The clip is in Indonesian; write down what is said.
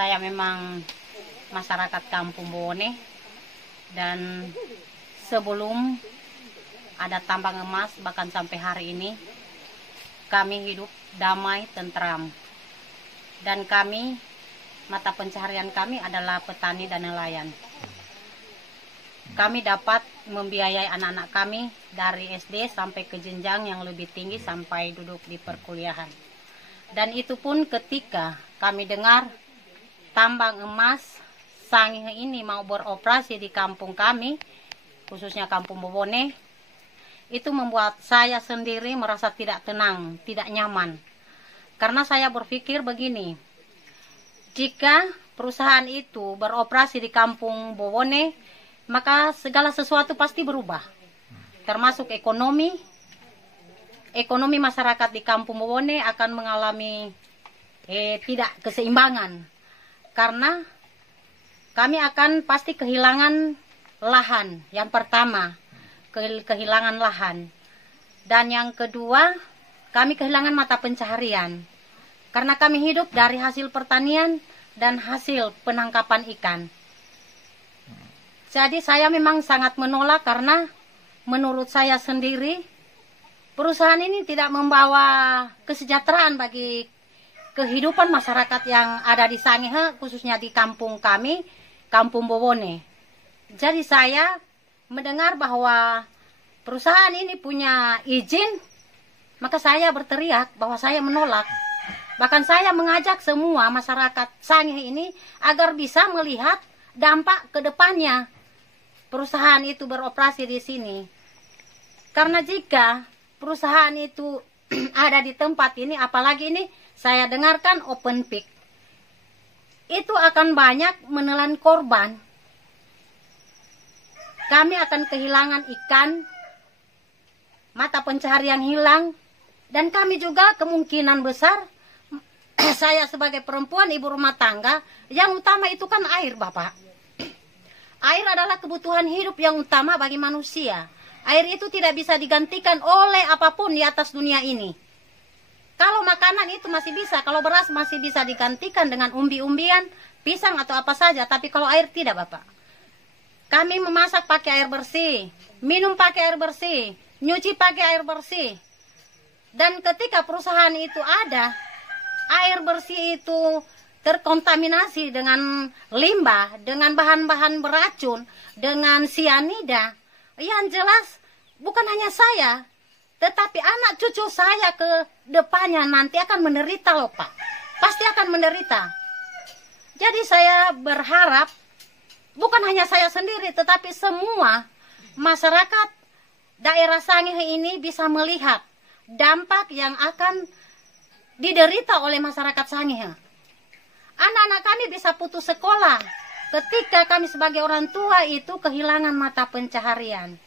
Saya memang masyarakat Kampung Bowone, dan sebelum ada tambang emas bahkan sampai hari ini kami hidup damai, tentram. Dan kami, mata pencaharian kami adalah petani dan nelayan. Kami dapat membiayai anak-anak kami dari SD sampai ke jenjang yang lebih tinggi sampai duduk di perkuliahan. Dan itu pun ketika kami dengar tambang emas Sangih ini mau beroperasi di kampung kami, khususnya Kampung Bowone, itu membuat saya sendiri merasa tidak tenang, tidak nyaman. Karena saya berpikir begini, jika perusahaan itu beroperasi di Kampung Bowone, maka segala sesuatu pasti berubah. Termasuk ekonomi masyarakat di Kampung Bowone akan mengalami tidak keseimbangan. Karena kami akan pasti kehilangan lahan, yang pertama, kehilangan lahan. Dan yang kedua, kami kehilangan mata pencaharian. Karena kami hidup dari hasil pertanian dan hasil penangkapan ikan. Jadi saya memang sangat menolak karena menurut saya sendiri, perusahaan ini tidak membawa kesejahteraan bagi kehidupan masyarakat yang ada di Sangihe, khususnya di kampung kami, Kampung Bowone. Jadi saya mendengar bahwa perusahaan ini punya izin, maka saya berteriak bahwa saya menolak. Bahkan saya mengajak semua masyarakat Sangihe ini agar bisa melihat dampak ke depannya perusahaan itu beroperasi di sini. Karena jika perusahaan itu ada di tempat ini, apalagi ini saya dengarkan open pit, itu akan banyak menelan korban. Kami akan kehilangan ikan, mata pencaharian hilang, dan kami juga kemungkinan besar, saya sebagai perempuan ibu rumah tangga, yang utama itu kan air, Bapak. Air adalah kebutuhan hidup yang utama bagi manusia. Air itu tidak bisa digantikan oleh apapun di atas dunia ini. Kalau makanan itu masih bisa, kalau beras masih bisa digantikan dengan umbi-umbian, pisang atau apa saja. Tapi kalau air tidak, Bapak. Kami memasak pakai air bersih, minum pakai air bersih, nyuci pakai air bersih. Dan ketika perusahaan itu ada, air bersih itu terkontaminasi dengan limbah, dengan bahan-bahan beracun, dengan sianida. Yang jelas bukan hanya saya, tetapi anak cucu saya ke depannya nanti akan menderita loh, Pak. Pasti akan menderita. Jadi saya berharap bukan hanya saya sendiri, tetapi semua masyarakat daerah Sangihe ini bisa melihat dampak yang akan diderita oleh masyarakat Sangihe. Anak-anak kami bisa putus sekolah ketika kami sebagai orang tua itu kehilangan mata pencaharian.